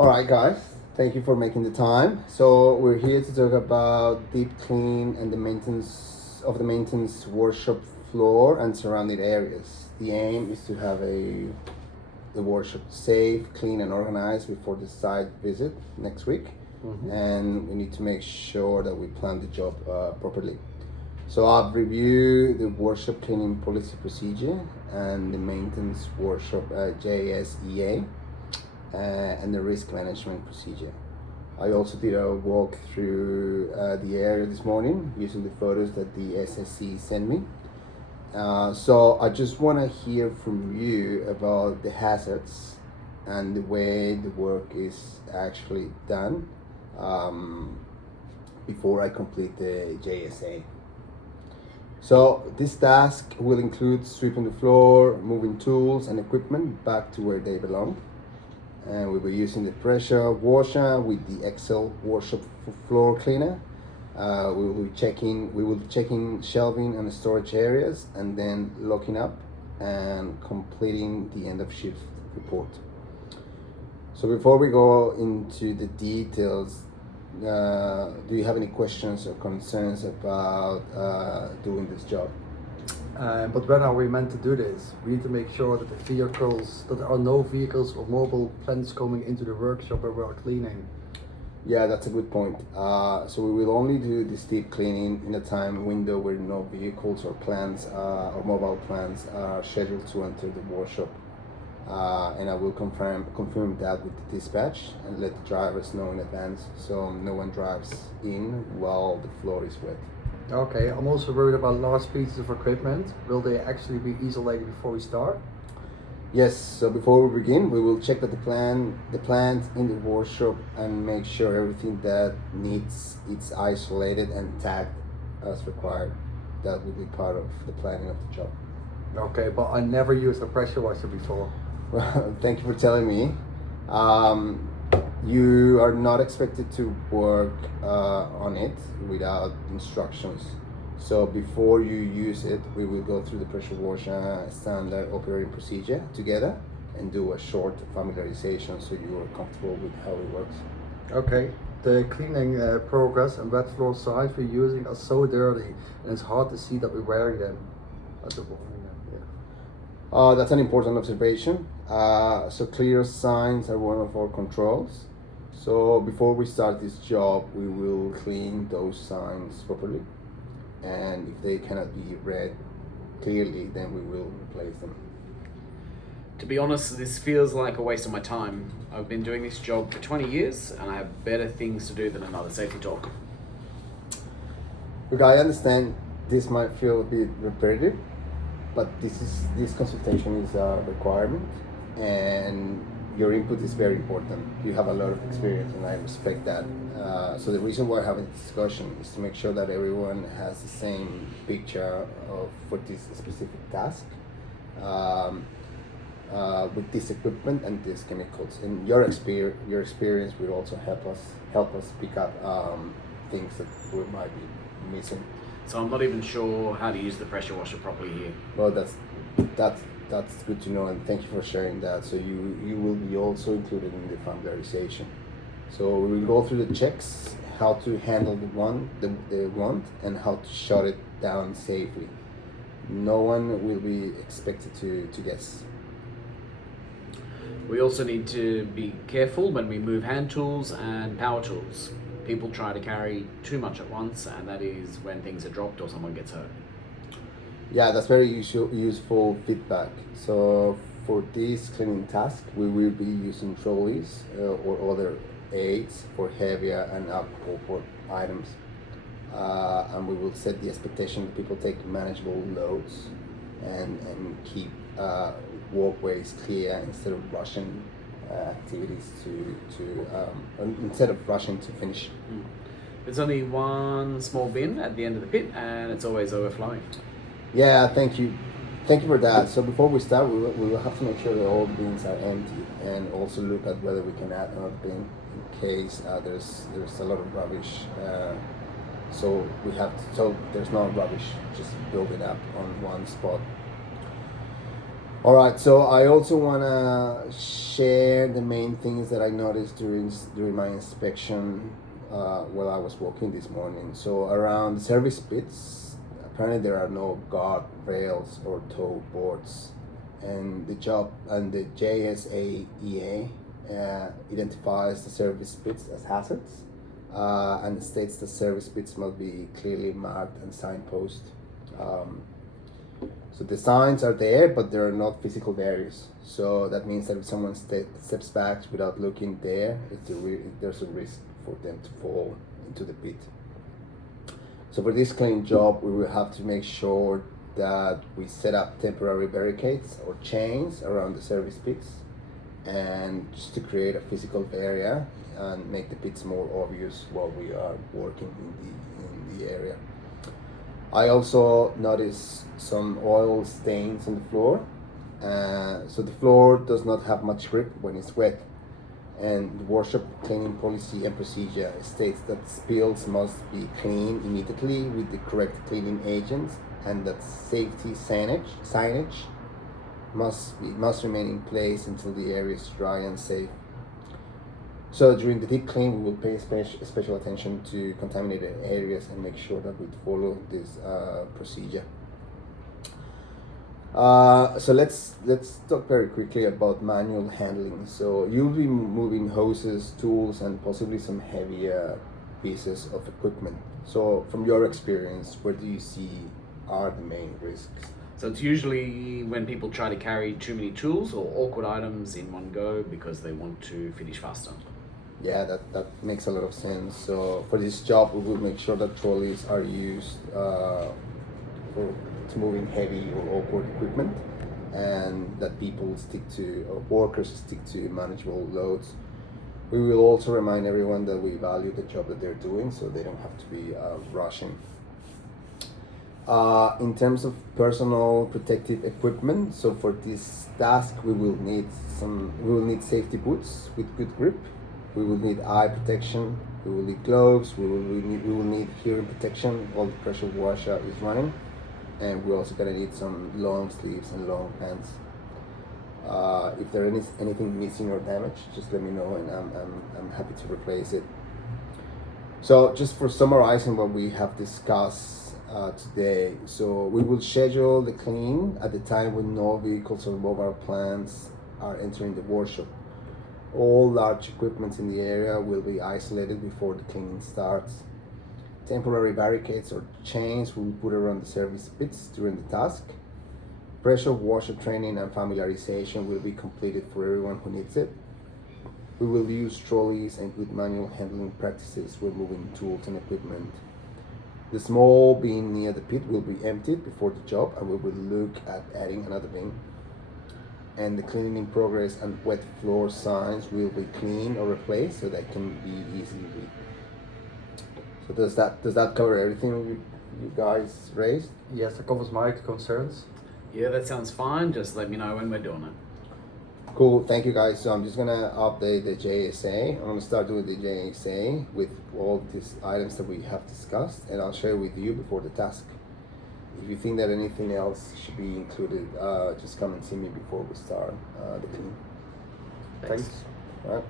All right, guys. Thank you for making the time. So we're here to talk about deep clean and the maintenance of the maintenance workshop floor and surrounding areas. The aim is to have the workshop safe, clean, and organized before the site visit next week. And we need to make sure that we plan the job properly. So I've reviewed the workshop cleaning policy procedure and the maintenance workshop JSEA and the risk management procedure. I also did a walk through the area this morning using the photos that the SSC sent me. So I just want to hear from you about the hazards and the way the work is actually done before I complete the JSA. So this task will include sweeping the floor, moving tools and equipment back to where they belong. And we'll be using the pressure washer with the Excel workshop floor cleaner. We will be checking shelving and storage areas and then locking up and completing the end of shift report. So before we go into the details, do you have any questions or concerns about doing this job? But when are we meant to do this? We need to make sure that there are no vehicles or mobile plants coming into the workshop where we're cleaning. Yeah, that's a good point. So we will only do this deep cleaning in a time window where no vehicles or plants or mobile plants are scheduled to enter the workshop. And I will confirm that with the dispatch and let the drivers know in advance so no one drives in while the floor is wet. Okay, I'm also worried about large pieces of equipment. Will they actually be isolated before we start? Yes, so before we begin, we will check that the plant in the workshop and make sure everything that needs it's isolated and tagged as required. That will be part of the planning of the job. Okay, but I never used a pressure washer before. Well, thank you for telling me. You are not expected to work on it without instructions. So before you use it, we will go through the pressure washer standard operating procedure together and do a short familiarization so you are comfortable with how it works. Okay, the cleaning progress and wet floor signs we're using are so dirty and it's hard to see that we're wearing them. That's an important observation. So clear signs are one of our controls. So before we start this job, we will clean those signs properly. And if they cannot be read clearly, then we will replace them. To be honest, this feels like a waste of my time. I've been doing this job for 20 years and I have better things to do than another safety talk. Look, I understand this might feel a bit repetitive, but this consultation is a requirement and your input is very important. You have a lot of experience and I respect that. So the reason why I have a discussion is to make sure that everyone has the same picture for this specific task with this equipment and these chemicals. And your experience will also help us pick up things that we might be missing. So I'm not even sure how to use the pressure washer properly here. Well, that's good to know, and thank you for sharing that. So you will be also included in the familiarization. So we will go through the checks, how to handle the wand, and how to shut it down safely. No one will be expected to guess. We also need to be careful when we move hand tools and power tools. People try to carry too much at once, and that is when things are dropped or someone gets hurt. Yeah, that's very useful feedback. So for this cleaning task, we will be using trolleys or other aids for heavier and alcohol items. And we will set the expectation that people take manageable loads and keep walkways clear instead of rushing activities instead of rushing to finish. There's only one small bin at the end of the pit and it's always overflowing. Yeah, thank you for that. So before we start, we will have to make sure that all the bins are empty and also look at whether we can add another bin in case there's a lot of rubbish. So there's no rubbish, just build it up on one spot. All right, so I also want to share the main things that I noticed during my inspection while I was walking this morning. So around the service pits, apparently there are no guard rails or tow boards, and the JSAEA identifies the service pits as hazards and states the service pits must be clearly marked and signposted. So the signs are there, but there are not physical barriers. So that means that if someone steps back without looking there, there's a risk for them to fall into the pit. So for this cleaning job, we will have to make sure that we set up temporary barricades or chains around the service pits, and just to create a physical barrier and make the pits more obvious while we are working in the area. I also noticed some oil stains on the floor. So the floor does not have much grip when it's wet, and the workshop cleaning policy and procedure states that spills must be cleaned immediately with the correct cleaning agents, and that safety signage must remain in place until the area is dry and safe. So during the deep clean, we will pay special attention to contaminated areas and make sure that we follow this procedure. So let's talk very quickly about manual handling. So you'll be moving hoses, tools, and possibly some heavier pieces of equipment. So from your experience, where do you see are the main risks? So it's usually when people try to carry too many tools or awkward items in one go because they want to finish faster. Yeah, that makes a lot of sense. So for this job, we will make sure that trolleys are used for moving heavy or awkward equipment, and that workers stick to manageable loads. We will also remind everyone that we value the job that they're doing, so they don't have to be rushing. In terms of personal protective equipment, so for this task we will need safety boots with good grip. We will need eye protection. We will need gloves. We will need hearing protection while the pressure washer is running, and we're also gonna need some long sleeves and long pants. If there is anything missing or damaged, just let me know, and I'm happy to replace it. So just for summarizing what we have discussed today, so we will schedule the clean at the time when no vehicles or mobile plants are entering the workshop. All large equipment in the area will be isolated before the cleaning starts. Temporary barricades or chains will be put around the service pits during the task. Pressure washer training and familiarization will be completed for everyone who needs it. We will use trolleys and good manual handling practices when moving tools and equipment. The small bin near the pit will be emptied before the job, and we will look at adding another bin. And the cleaning in progress and wet floor signs will be cleaned or replaced so that can be easily read. So does that cover everything you guys raised? Yes, that covers my concerns. Yeah, that sounds fine. Just let me know when we're doing it. Cool, thank you guys. So I'm just gonna update the JSA. I'm gonna start doing the JSA with all these items that we have discussed, and I'll share with you before the task. If you think that anything else should be included, just come and see me before we start the clean. Thanks. All right.